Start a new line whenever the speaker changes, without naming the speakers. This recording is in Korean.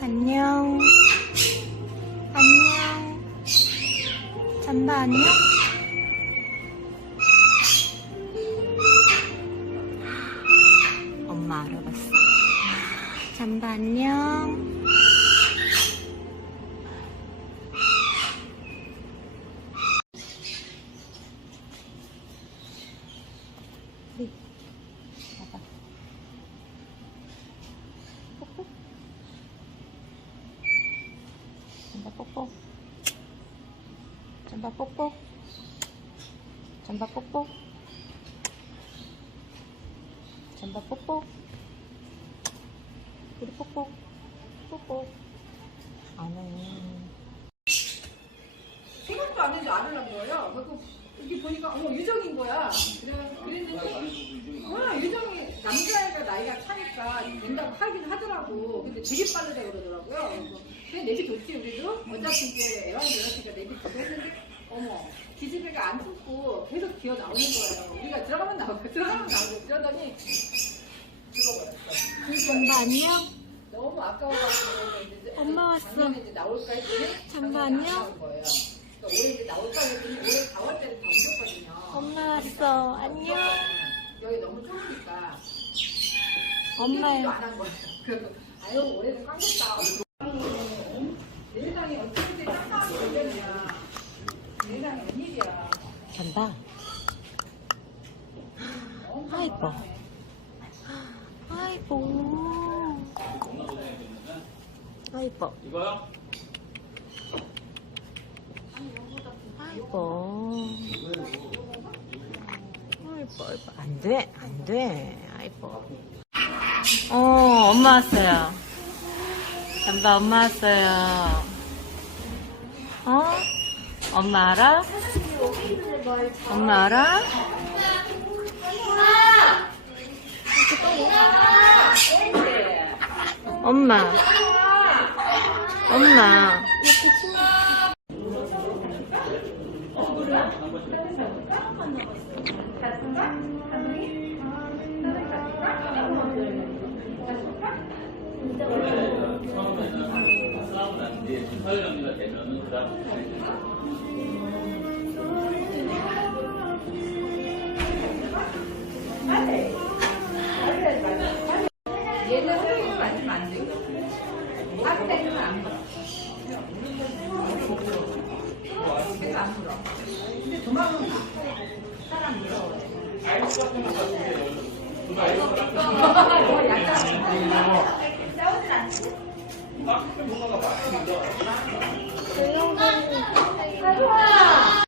안녕. 안녕. 잠바 안녕? 엄마 알아봤어. 잠바 안녕. 네. 봐봐. 뽀뽀. 잠바 뽀뽀. 잠바 뽀뽀. 잠바 뽀뽀. 잠바 뽀뽀. 우리 뽀뽀. 뽀뽀. 안 해.
생각도 안 했는데 안 하려는 거예요. 그래서 이렇게 보니까 어머 유정인 거야. 그래 그랬는데 와 유정이 남자애가 나이가 차니까 된다고 하긴 하더라고. 근데 되게 빠르다 그러더라고요. 그래서 그냥 내비 뒀지 우리도. 어차피 이제 애완 여자니까 내비 두고 했는데 어머 기집애가 안 듣고 계속 기어 나오는 거예요. 우리가 들어가면 나오고 들어가면 나오고 그러더니 죽어버렸어.
잠바 안녕?
너무 아까워가지고 이제
엄마 왔어.
작년에 이제 나올까 했더니
잠바
작년에 안
안녕?
나온 거예요. 그러니까 올해 이제 나올까 했더니 올해 4월 때는 다 옮겼거든요.
엄마 왔어. 안녕.
여기 너무 좁으니까
엄마야.
안 한 거예요. 그래서 아유 올해는 꽝겠다. 세상에 어떻게 깜깜하게 되냐. 세상에 엄청
아이고. 아이고. 아이고.
이거요?
아이고. 아이고, 아이고. 안 돼, 안 돼. 아이고. 어, 엄마 왔어요. 잠바 엄마 왔어요. 어? 엄마 알아? 엄마 알아? 엄마. 엄마.
화요일 정도가 되면은 그 다음
얘는 선생님 만지면 안 돼. 다른 애들은 안 물어. 그래서 안 물어. 근데 도망은 사람 물어. 너 약간 싸우진 않지? 조용히.